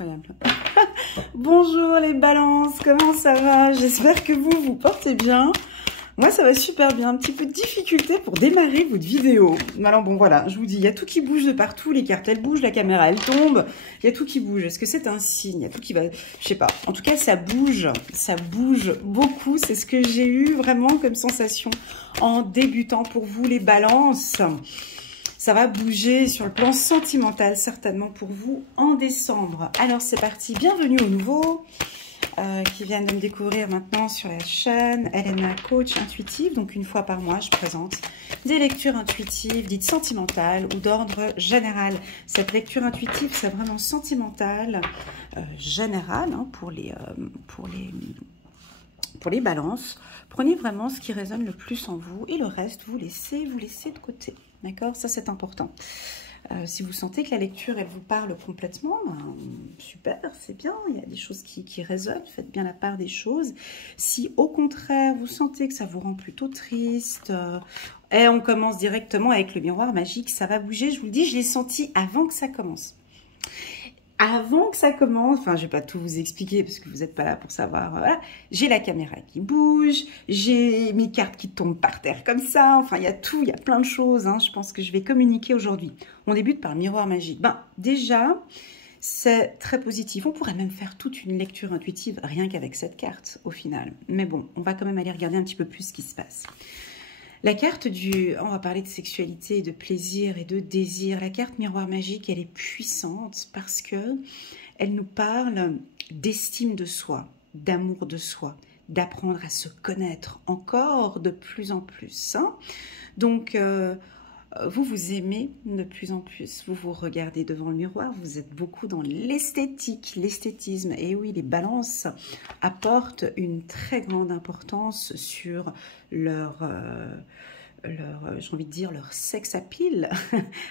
Incroyable. Bonjour les balances, comment ça va? J'espère que vous vous portez bien. Moi ça va super bien, un petit peu de difficulté pour démarrer votre vidéo. Alors bon voilà, je vous dis, il y a tout qui bouge de partout, les cartes elles bougent, la caméra elle tombe, il y a tout qui bouge. Est-ce que c'est un signe? Il y a tout qui va, je sais pas. En tout cas ça bouge beaucoup, c'est ce que j'ai eu vraiment comme sensation en débutant pour vous les balances. Ça va bouger sur le plan sentimental, certainement pour vous, en décembre. Alors, c'est parti. Bienvenue aux nouveaux qui viennent de me découvrir maintenant sur la chaîne Elena Coach Intuitive. Donc, une fois par mois, je présente des lectures intuitives dites sentimentales ou d'ordre général. Cette lecture intuitive, c'est vraiment sentimental, général hein, pour les balances. Prenez vraiment ce qui résonne le plus en vous et le reste, vous laissez de côté. D'accord? Ça, c'est important. Si vous sentez que la lecture, elle vous parle complètement, ben, super, c'est bien. Il y a des choses qui résonnent. Faites bien la part des choses. Si, au contraire, vous sentez que ça vous rend plutôt triste, et on commence directement avec le miroir magique, ça va bouger. Je vous le dis, je l'ai senti avant que ça commence. Avant que ça commence, enfin je vais pas tout vous expliquer parce que vous n'êtes pas là pour savoir, voilà, j'ai la caméra qui bouge, j'ai mes cartes qui tombent par terre comme ça, enfin il y a tout, il y a plein de choses, hein, je pense que je vais communiquer aujourd'hui. On débute par le miroir magique. Ben déjà, c'est très positif, on pourrait même faire toute une lecture intuitive rien qu'avec cette carte au final. Mais bon, on va quand même aller regarder un petit peu plus ce qui se passe. La carte on va parler de sexualité, de plaisir et de désir. La carte miroir magique, elle est puissante parce que elle nous parle d'estime de soi, d'amour de soi, d'apprendre à se connaître encore de plus en plus. Hein. Donc, vous vous aimez de plus en plus, vous vous regardez devant le miroir, vous êtes beaucoup dans l'esthétique, l'esthétisme. Et oui, les balances apportent une très grande importance sur leur j'ai envie de dire, leur sex appeal,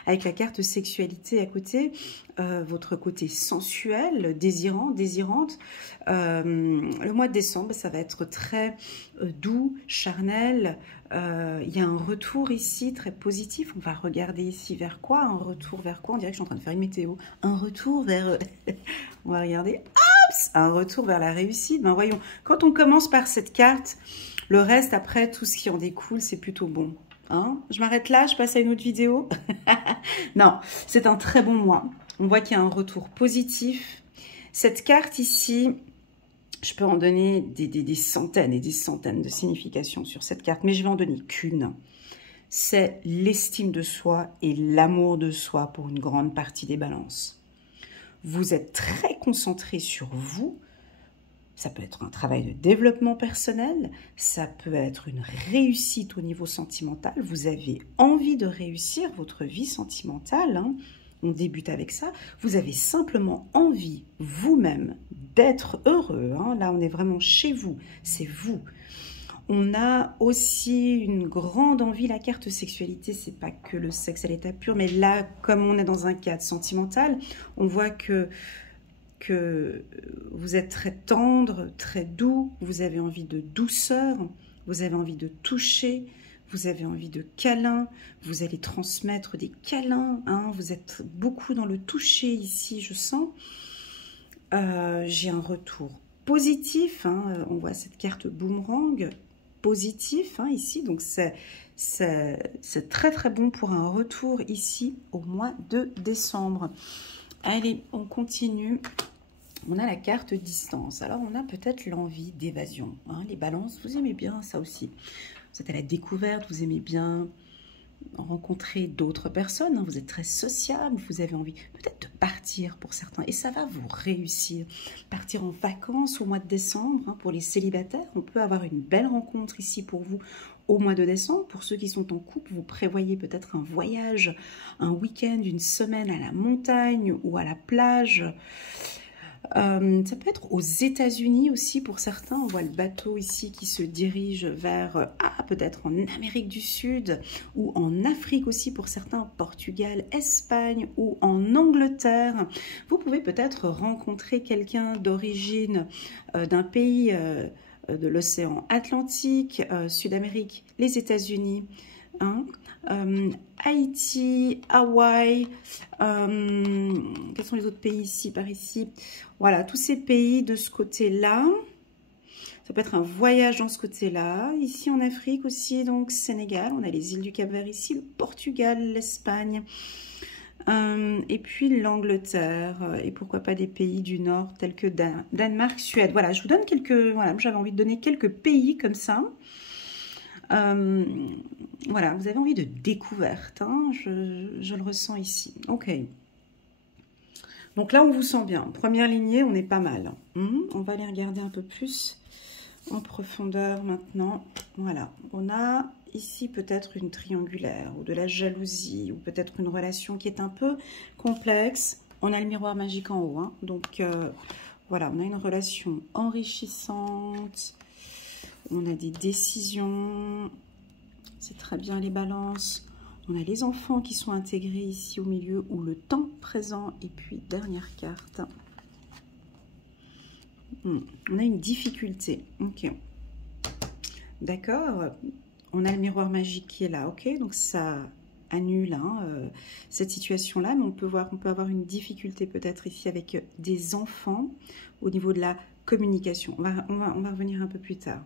avec la carte sexualité à côté, votre côté sensuel, désirant, désirante. Le mois de décembre, ça va être très doux, charnel. Il y a un retour ici très positif. On va regarder ici vers quoi? Un retour vers quoi? On dirait que je suis en train de faire une météo. Un retour vers... On va regarder. Oups, un retour vers la réussite. Ben voyons, quand on commence par cette carte... Le reste, après, tout ce qui en découle, c'est plutôt bon. Hein, je m'arrête là, je passe à une autre vidéo. Non, c'est un très bon mois. On voit qu'il y a un retour positif. Cette carte ici, je peux en donner des centaines et des centaines de significations sur cette carte, mais je vais en donner qu'une. C'est l'estime de soi et l'amour de soi pour une grande partie des balances. Vous êtes très concentré sur vous. Ça peut être un travail de développement personnel, ça peut être une réussite au niveau sentimental. Vous avez envie de réussir votre vie sentimentale, hein. On débute avec ça. Vous avez simplement envie, vous-même, d'être heureux. Hein. Là, on est vraiment chez vous, c'est vous. On a aussi une grande envie, la carte sexualité, c'est pas que le sexe à l'état pur, mais là, comme on est dans un cadre sentimental, on voit que vous êtes très tendre, très doux, vous avez envie de douceur, vous avez envie de toucher, vous avez envie de câlins, vous allez transmettre des câlins, hein, vous êtes beaucoup dans le toucher ici, je sens. J'ai un retour positif, hein, on voit cette carte boomerang, positif hein, ici, donc c'est très très bon pour un retour ici au mois de décembre. Allez, on continue. On a la carte distance. Alors, on a peut-être l'envie d'évasion. Hein. Les balances, vous aimez bien ça aussi. Vous êtes à la découverte, vous aimez bien rencontrer d'autres personnes. Hein. Vous êtes très sociable, vous avez envie peut-être de partir pour certains. Et ça va vous réussir. Partir en vacances au mois de décembre. Hein, pour les célibataires, on peut avoir une belle rencontre ici pour vous au mois de décembre. Pour ceux qui sont en couple, vous prévoyez peut-être un voyage, un week-end, une semaine à la montagne ou à la plage. Ça peut être aux États-Unis aussi pour certains. On voit le bateau ici qui se dirige vers, peut-être en Amérique du Sud ou en Afrique aussi pour certains, Portugal, Espagne ou en Angleterre. Vous pouvez peut-être rencontrer quelqu'un d'origine d'un pays de l'océan Atlantique, Sud-Amérique, les États-Unis, Hein. Haïti, Hawaï, quels sont les autres pays ici, par ici? Voilà, tous ces pays de ce côté-là. Ça peut être un voyage dans ce côté-là. Ici en Afrique aussi, donc Sénégal, on a les îles du Cap-Vert ici, le Portugal, l'Espagne, et puis l'Angleterre, et pourquoi pas des pays du Nord tels que Danemark, Suède. Voilà, je vous donne quelques... Voilà, j'avais envie de donner quelques pays comme ça. Voilà, vous avez envie de découverte, hein, je le ressens ici. Ok. Donc là, on vous sent bien. Première lignée, on est pas mal. On va aller regarder un peu plus en profondeur maintenant. Voilà, on a ici peut-être une triangulaire ou de la jalousie ou peut-être une relation qui est un peu complexe. On a le miroir magique en haut, hein. Donc voilà, on a une relation enrichissante. On a des décisions. C'est très bien les balances. On a les enfants qui sont intégrés ici au milieu ou le temps présent. Et puis dernière carte. On a une difficulté. Ok. D'accord. On a le miroir magique qui est là. Ok. Donc ça annule cette situation-là. Mais on peut avoir une difficulté peut-être ici avec des enfants au niveau de la communication. On va revenir un peu plus tard.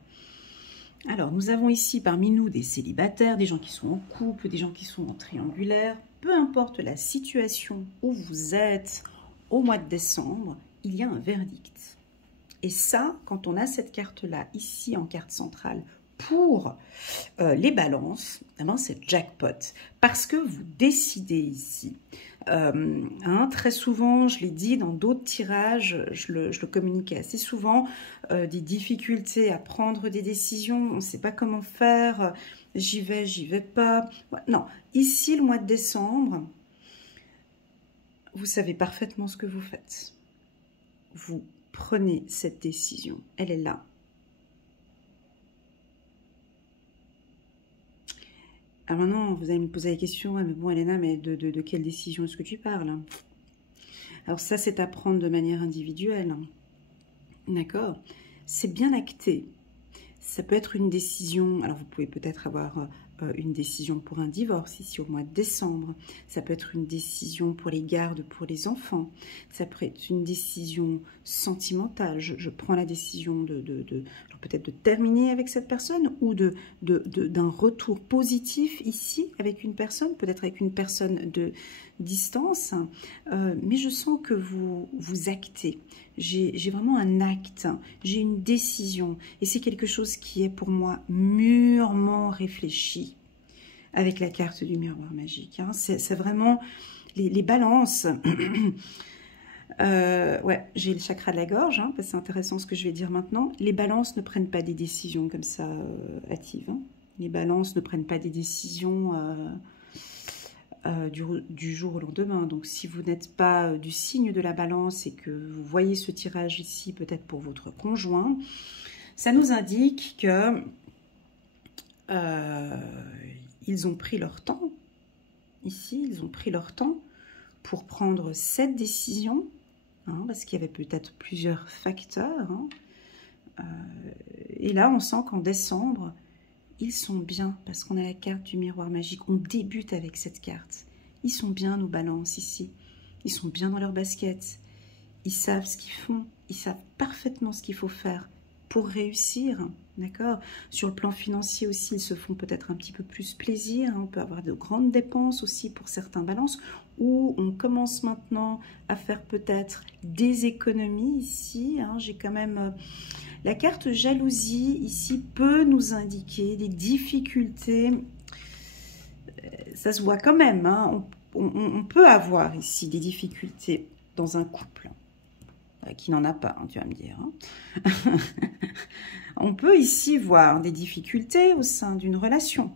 Alors, nous avons ici parmi nous des célibataires, des gens qui sont en couple, des gens qui sont en triangulaire. Peu importe la situation où vous êtes au mois de décembre, il y a un verdict. Et ça, quand on a cette carte-là, ici en carte centrale, pour les balances, c'est jackpot. Parce que vous décidez ici. Très souvent, je l'ai dit dans d'autres tirages, je le communiquais assez souvent, des difficultés à prendre des décisions, on ne sait pas comment faire, j'y vais pas. Non, ici, le mois de décembre, vous savez parfaitement ce que vous faites. Vous prenez cette décision, elle est là. Alors maintenant, vous allez me poser la question, mais bon, Elena, mais de quelle décision est-ce que tu parles? Alors ça, c'est à prendre de manière individuelle. D'accord? C'est bien acté. Ça peut être une décision, alors vous pouvez peut-être avoir une décision pour un divorce ici au mois de décembre. Ça peut être une décision pour les gardes, pour les enfants. Ça peut être une décision sentimentale. Je prends la décision peut-être de terminer avec cette personne ou d'un retour positif ici avec une personne, peut-être avec une personne de distance. Mais je sens que vous actez. J'ai vraiment un acte, j'ai une décision et c'est quelque chose qui est pour moi mûrement réfléchi avec la carte du miroir magique. Hein. C'est vraiment les balances. Ouais, j'ai le chakra de la gorge, hein, parce que c'est intéressant ce que je vais dire maintenant. Les balances ne prennent pas des décisions comme ça hâtives. Hein. Les balances ne prennent pas des décisions du jour au lendemain. Donc si vous n'êtes pas du signe de la balance et que vous voyez ce tirage ici peut-être pour votre conjoint, ça nous indique que ils ont pris leur temps ici, ils ont pris leur temps pour prendre cette décision, hein, parce qu'il y avait peut-être plusieurs facteurs, hein. Et là on sent qu'en décembre ils sont bien, parce qu'on a la carte du miroir magique. On débute avec cette carte. Ils sont bien, nos balances, ici. Ils sont bien dans leur basket. Ils savent ce qu'ils font. Ils savent parfaitement ce qu'il faut faire pour réussir. D'accord? Sur le plan financier aussi, ils se font peut-être un petit peu plus plaisir. On peut avoir de grandes dépenses aussi pour certains balances. Ou on commence maintenant à faire peut-être des économies ici. Hein. J'ai quand même... La carte jalousie, ici, peut nous indiquer des difficultés. Ça se voit quand même. Hein. On peut avoir ici des difficultés dans un couple. Qui n'en a pas, hein, tu vas me dire. Hein. On peut ici voir des difficultés au sein d'une relation.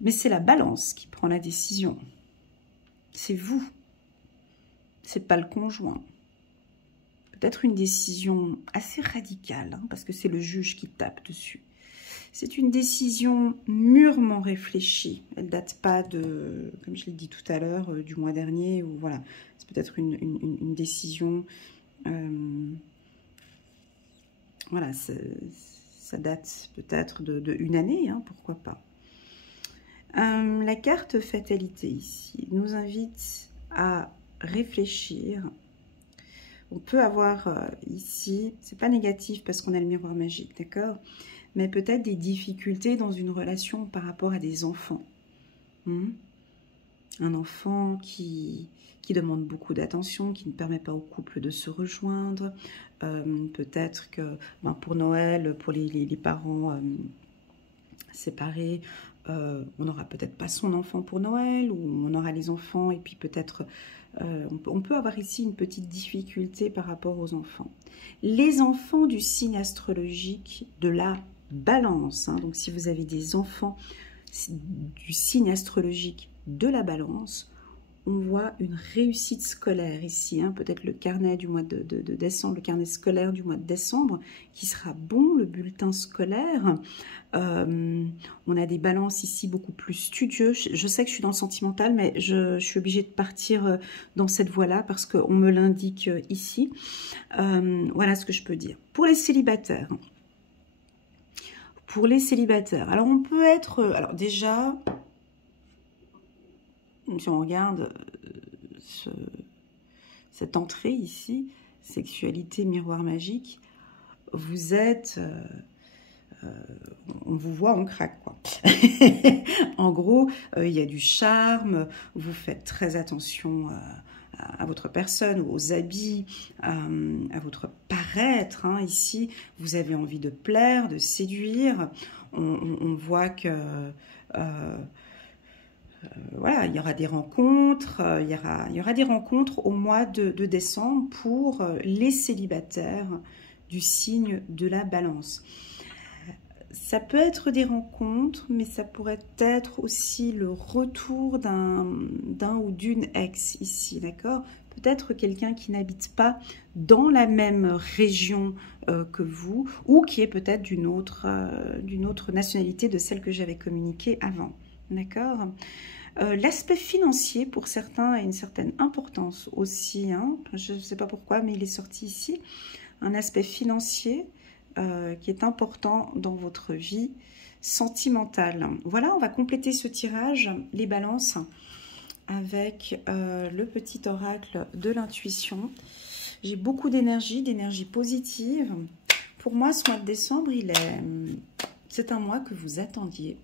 Mais c'est la balance qui prend la décision. C'est vous. C'est pas le conjoint. Peut-être une décision assez radicale, hein, parce que c'est le juge qui tape dessus. C'est une décision mûrement réfléchie. Elle ne date pas de, comme je l'ai dit tout à l'heure, du mois dernier. Ou voilà, c'est peut-être une décision... voilà, ça date peut-être de une année, hein, pourquoi pas. La carte fatalité ici nous invite à réfléchir. On peut avoir ici, c'est pas négatif parce qu'on a le miroir magique, d'accord? Mais peut-être des difficultés dans une relation par rapport à des enfants. Un enfant qui demande beaucoup d'attention, qui ne permet pas au couple de se rejoindre. Peut-être que pour Noël, pour les parents séparés, on n'aura peut-être pas son enfant pour Noël, ou on aura les enfants, et puis peut-être on peut avoir ici une petite difficulté par rapport aux enfants. Les enfants du signe astrologique de la Balance, hein, donc si vous avez des enfants du signe astrologique de la Balance, on voit une réussite scolaire ici, hein, peut-être le carnet du mois de décembre, le carnet scolaire du mois de décembre, qui sera bon, le bulletin scolaire. On a des balances ici beaucoup plus studieux. Je sais que je suis dans le sentimental, mais je suis obligée de partir dans cette voie-là parce qu'on me l'indique ici. Voilà ce que je peux dire. Pour les célibataires, alors on peut être... alors déjà... Si on regarde cette entrée ici, sexualité, miroir magique, vous êtes... on vous voit, on craque, quoi. En gros, il y a du charme, vous faites très attention à votre personne, aux habits, à votre paraître. Hein. Ici, vous avez envie de plaire, de séduire. On voit que... voilà, il y aura des rencontres, il y aura des rencontres au mois de décembre pour les célibataires du signe de la Balance. Ça peut être des rencontres, mais ça pourrait être aussi le retour d'un ou d'une ex ici, d'accord? Peut-être quelqu'un qui n'habite pas dans la même région que vous, ou qui est peut-être d'une autre nationalité de celle que j'avais communiquée avant. D'accord. L'aspect financier, pour certains, a une certaine importance aussi. Hein. Je ne sais pas pourquoi, mais il est sorti ici. Un aspect financier qui est important dans votre vie sentimentale. Voilà, on va compléter ce tirage, les balances, avec le petit oracle de l'intuition. J'ai beaucoup d'énergie positive. Pour moi, ce mois de décembre, c'est un mois que vous attendiez.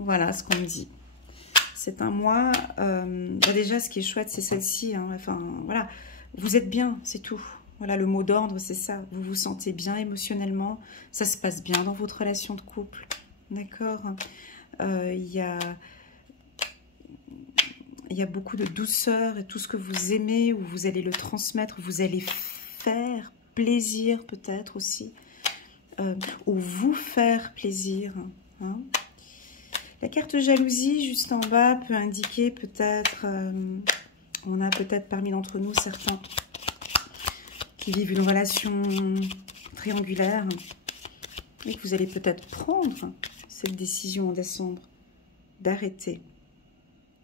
Voilà ce qu'on me dit. C'est un mois... déjà, ce qui est chouette, c'est celle-ci. Hein, enfin, voilà. Vous êtes bien, c'est tout. Voilà, le mot d'ordre, c'est ça. Vous vous sentez bien émotionnellement. Ça se passe bien dans votre relation de couple. D'accord. Il y a beaucoup de douceur et tout ce que vous aimez, où vous allez le transmettre, vous allez faire plaisir peut-être aussi. Ou vous faire plaisir. Hein. La carte jalousie, juste en bas, peut indiquer peut-être, on a peut-être parmi d'entre nous certains qui vivent une relation triangulaire et que vous allez peut-être prendre cette décision en décembre d'arrêter.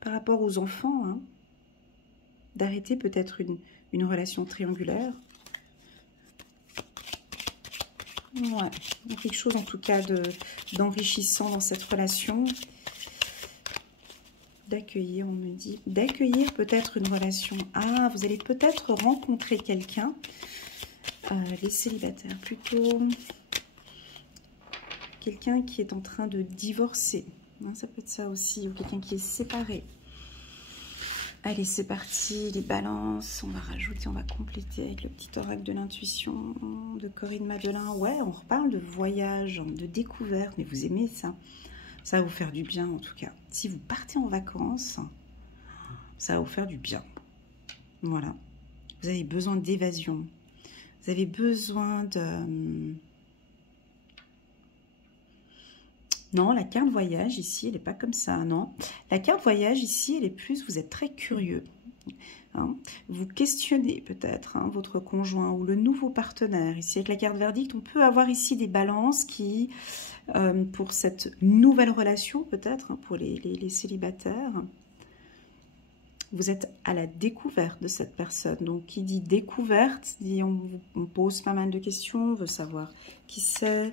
Par rapport aux enfants, hein, d'arrêter peut-être une relation triangulaire. Ouais, il y a quelque chose en tout cas d'enrichissant dans cette relation. D'accueillir, on me dit. D'accueillir peut-être une relation. Ah, vous allez peut-être rencontrer quelqu'un. Les célibataires, plutôt. Quelqu'un qui est en train de divorcer. Hein, ça peut être ça aussi. Ou quelqu'un qui est séparé. Allez, c'est parti, les balances, on va rajouter, on va compléter avec le petit oracle de l'intuition de Corinne Madelin. Ouais, on reparle de voyage, de découverte, mais vous aimez ça. Ça va vous faire du bien en tout cas. Si vous partez en vacances, ça va vous faire du bien. Voilà. Vous avez besoin d'évasion. Vous avez besoin de... Non, la carte voyage ici, elle n'est pas comme ça, non. La carte voyage ici, elle est plus, vous êtes très curieux. Hein. Vous questionnez peut-être hein, votre conjoint ou le nouveau partenaire. Ici, avec la carte verdict, on peut avoir ici des balances qui, pour cette nouvelle relation peut-être, hein, pour les célibataires, Vous êtes à la découverte de cette personne. Donc, qui dit découverte, dit on pose pas mal de questions, on veut savoir qui c'est.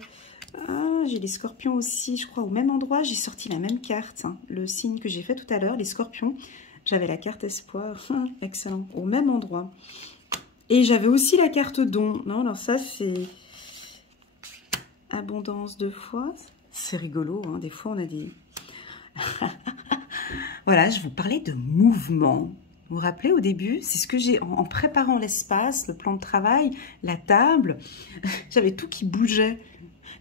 Ah, j'ai les scorpions aussi, je crois, au même endroit. J'ai sorti la même carte, hein, le signe que j'ai fait tout à l'heure, les scorpions. J'avais la carte espoir, excellent, au même endroit. Et j'avais aussi la carte don. Non, alors ça, c'est abondance 2 fois. C'est rigolo, hein, des fois, on a des... Voilà, je vous parlais de mouvement. Vous vous rappelez au début, c'est ce que j'ai en préparant l'espace, le plan de travail, la table. J'avais tout qui bougeait.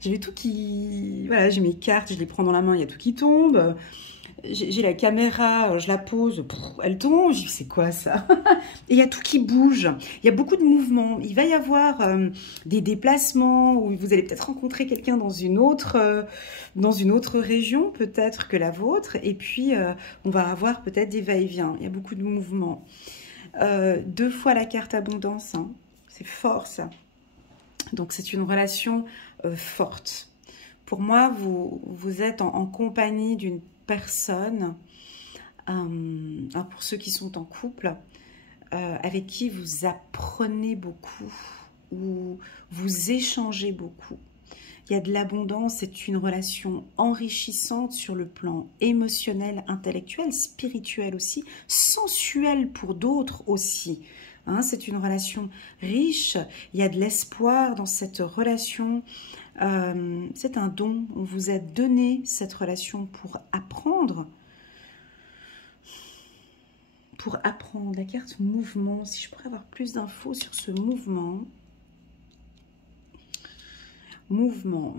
J'avais tout qui... Voilà, j'ai mes cartes, je les prends dans la main, il y a tout qui tombe. J'ai la caméra, je la pose, elle tombe. Je dis, c'est quoi ça? Et il y a tout qui bouge. Il y a beaucoup de mouvements. Il va y avoir des déplacements où vous allez peut-être rencontrer quelqu'un dans une autre région, peut-être que la vôtre. Et puis, on va avoir peut-être des va-et-vient. Il y a beaucoup de mouvements. 2 fois la carte abondance. Hein. C'est fort, ça. Donc, c'est une relation forte. Pour moi, vous êtes en compagnie d'une personne, pour ceux qui sont en couple, avec qui vous apprenez beaucoup ou vous échangez beaucoup. Il y a de l'abondance, c'est une relation enrichissante sur le plan émotionnel, intellectuel, spirituel aussi, sensuel pour d'autres aussi. Hein, c'est une relation riche, il y a de l'espoir dans cette relation. C'est un don, on vous a donné cette relation pour apprendre. La carte mouvement, si je pourrais avoir plus d'infos sur ce mouvement. Mouvement.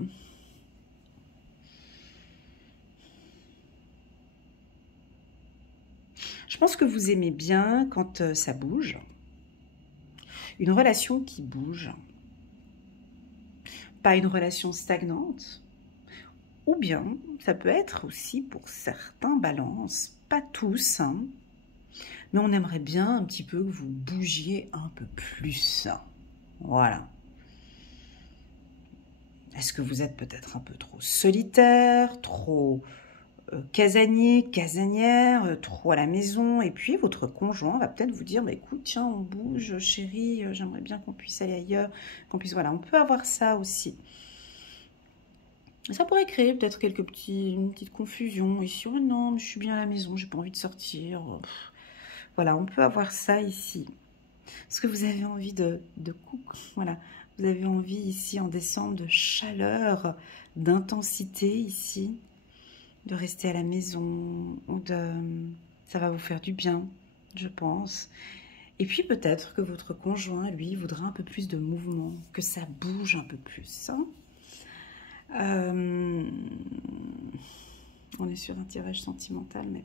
Je pense que vous aimez bien quand ça bouge. Une relation qui bouge. Pas une relation stagnante. Ou bien, ça peut être aussi pour certains balances, pas tous, hein, mais on aimerait bien un petit peu que vous bougiez un peu plus. Voilà. Est-ce que vous êtes peut-être un peu trop solitaire, trop casanier, casanière, trop à la maison, et puis votre conjoint va peut-être vous dire, bah, écoute, tiens, on bouge, chérie, j'aimerais bien qu'on puisse aller ailleurs, qu'on puisse, voilà, on peut avoir ça aussi. Ça pourrait créer peut-être une petite confusion ici. Oh non, mais je suis bien à la maison, j'ai pas envie de sortir. Voilà, on peut avoir ça ici. Parce que vous avez envie de coucou, voilà. Vous avez envie ici en décembre de chaleur, d'intensité ici, de rester à la maison, ou ça va vous faire du bien, je pense. Et puis peut-être que votre conjoint, lui, voudra un peu plus de mouvement, que ça bouge un peu plus. Hein. On est sur un tirage sentimental, mais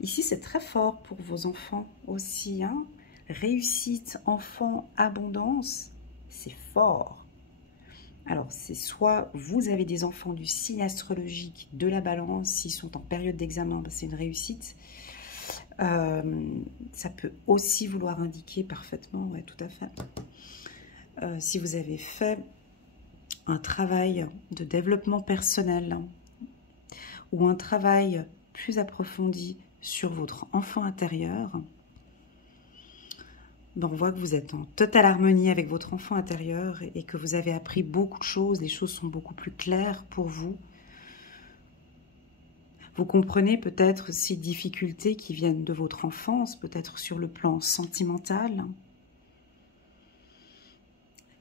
ici c'est très fort pour vos enfants aussi. Hein. Réussite, enfant, abondance, c'est fort. Alors c'est soit vous avez des enfants du signe astrologique de la balance, s'ils sont en période d'examen, ben c'est une réussite. Ça peut aussi vouloir indiquer parfaitement, ouais, tout à fait. Si vous avez fait un travail de développement personnel ou un travail plus approfondi sur votre enfant intérieur, ben on voit que vous êtes en totale harmonie avec votre enfant intérieur et que vous avez appris beaucoup de choses, les choses sont beaucoup plus claires pour vous. Vous comprenez peut-être ces difficultés qui viennent de votre enfance, peut-être sur le plan sentimental.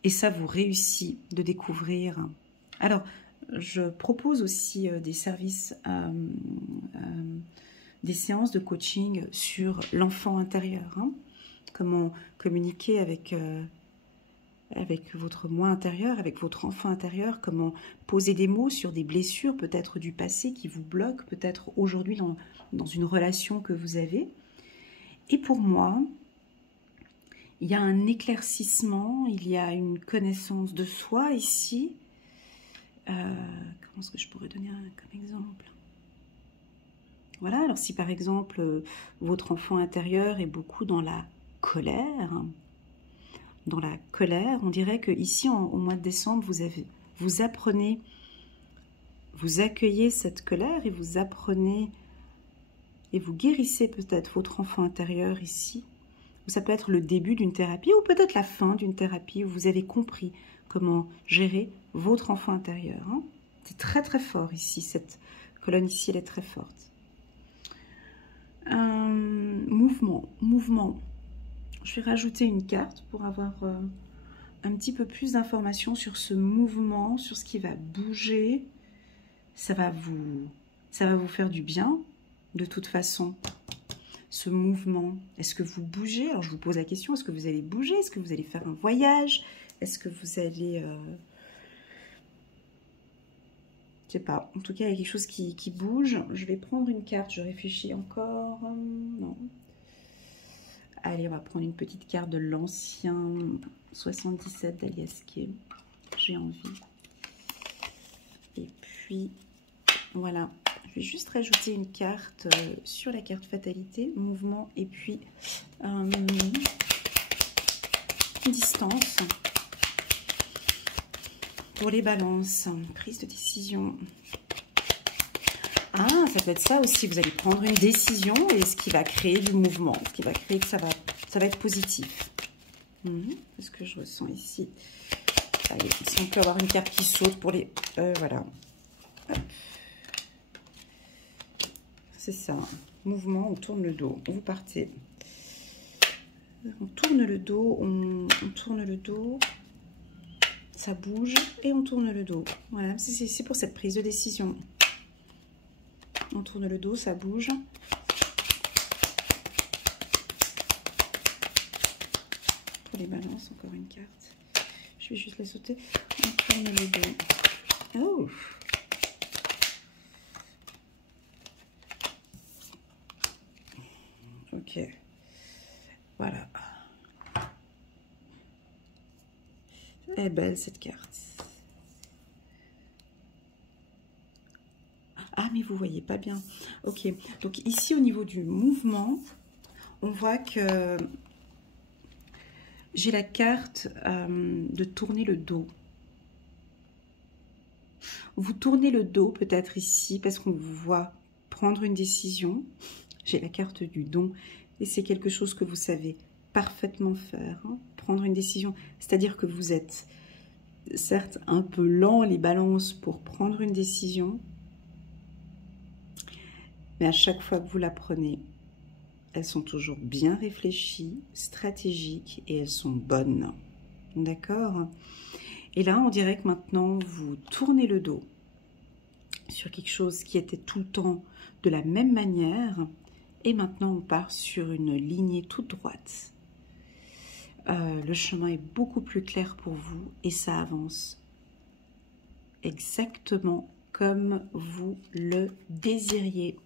Et ça vous réussit de découvrir. Alors, je propose aussi des services, des séances de coaching sur l'enfant intérieur. Hein. Comment communiquer avec votre moi intérieur, avec votre enfant intérieur, comment poser des mots sur des blessures peut-être du passé qui vous bloquent, peut-être aujourd'hui dans une relation que vous avez. Et pour moi, il y a un éclaircissement, il y a une connaissance de soi ici. Comment est-ce que je pourrais donner comme exemple? Voilà, alors si par exemple, votre enfant intérieur est beaucoup dans la colère, on dirait que ici, au mois de décembre, vous apprenez, vous accueillez cette colère et vous apprenez et vous guérissez peut-être votre enfant intérieur ici. Ça peut être le début d'une thérapie ou peut-être la fin d'une thérapie où vous avez compris comment gérer votre enfant intérieur. Hein. C'est très très fort ici, cette colonne ici, elle est très forte. Mouvement. Je vais rajouter une carte pour avoir un petit peu plus d'informations sur ce mouvement, sur ce qui va bouger. Ça va vous faire du bien, de toute façon. Ce mouvement, est-ce que vous bougez? Alors je vous pose la question, est-ce que vous allez bouger? Est-ce que vous allez faire un voyage? Est-ce que vous allez... je sais pas, en tout cas il y a quelque chose qui bouge. Je vais prendre une carte, je réfléchis encore. Non. Allez, on va prendre une petite carte de l'ancien 77 d'Aliasquet. J'ai envie. Et puis, voilà. Je vais juste rajouter une carte sur la carte fatalité, mouvement, et puis distance. Pour les balances, prise de décision. Ah, ça peut être ça aussi. Vous allez prendre une décision et ce qui va créer du mouvement, ce qui va créer que ça va être positif. Qu'est-ce que je ressens ici? Allez, si on peut avoir une carte qui saute pour les... voilà. Hop. C'est ça. Mouvement, on tourne le dos. Vous partez. On tourne le dos, on tourne le dos. Ça bouge et on tourne le dos. Voilà, c'est pour cette prise de décision. On tourne le dos, ça bouge. Pour les balances, encore une carte. Je vais juste la sauter. On tourne le dos. Oh! Ok. Voilà. Elle est belle cette carte. Ah, mais vous voyez pas bien. Ok. Donc ici, au niveau du mouvement, on voit que j'ai la carte de tourner le dos. Vous tournez le dos peut-être ici parce qu'on vous voit prendre une décision. J'ai la carte du don et c'est quelque chose que vous savez parfaitement faire. Hein, prendre une décision, c'est-à-dire que vous êtes certes un peu lent les balances pour prendre une décision, mais à chaque fois que vous la prenez, elles sont toujours bien réfléchies, stratégiques et elles sont bonnes. D'accord? Et là, on dirait que maintenant, vous tournez le dos sur quelque chose qui était tout le temps de la même manière. Et maintenant, on part sur une lignée toute droite. Le chemin est beaucoup plus clair pour vous et ça avance exactement comme vous le désiriez.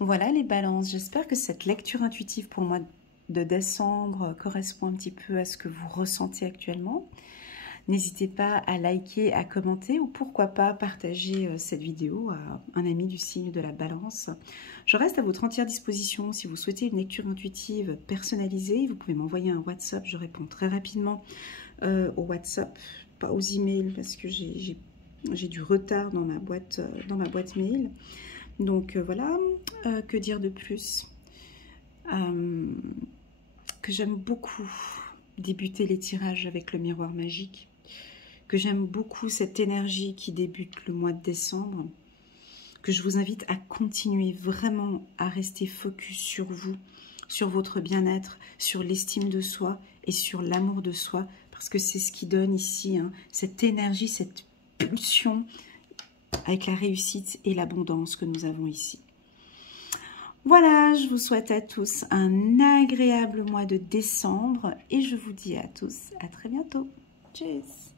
Voilà les balances, j'espère que cette lecture intuitive pour le mois de décembre correspond un petit peu à ce que vous ressentez actuellement. N'hésitez pas à liker, à commenter ou pourquoi pas partager cette vidéo à un ami du signe de la balance. Je reste à votre entière disposition si vous souhaitez une lecture intuitive personnalisée. Vous pouvez m'envoyer un WhatsApp, je réponds très rapidement au WhatsApp, pas aux emails parce que j'ai du retard dans ma boîte mail. Donc voilà, que dire de plus? Que j'aime beaucoup débuter les tirages avec le miroir magique, que j'aime beaucoup cette énergie qui débute le mois de décembre, que je vous invite à continuer vraiment à rester focus sur vous, sur votre bien-être, sur l'estime de soi et sur l'amour de soi, parce que c'est ce qui donne ici hein, cette énergie, cette pulsion avec la réussite et l'abondance que nous avons ici. Voilà, je vous souhaite à tous un agréable mois de décembre et je vous dis à tous à très bientôt. Tchuss!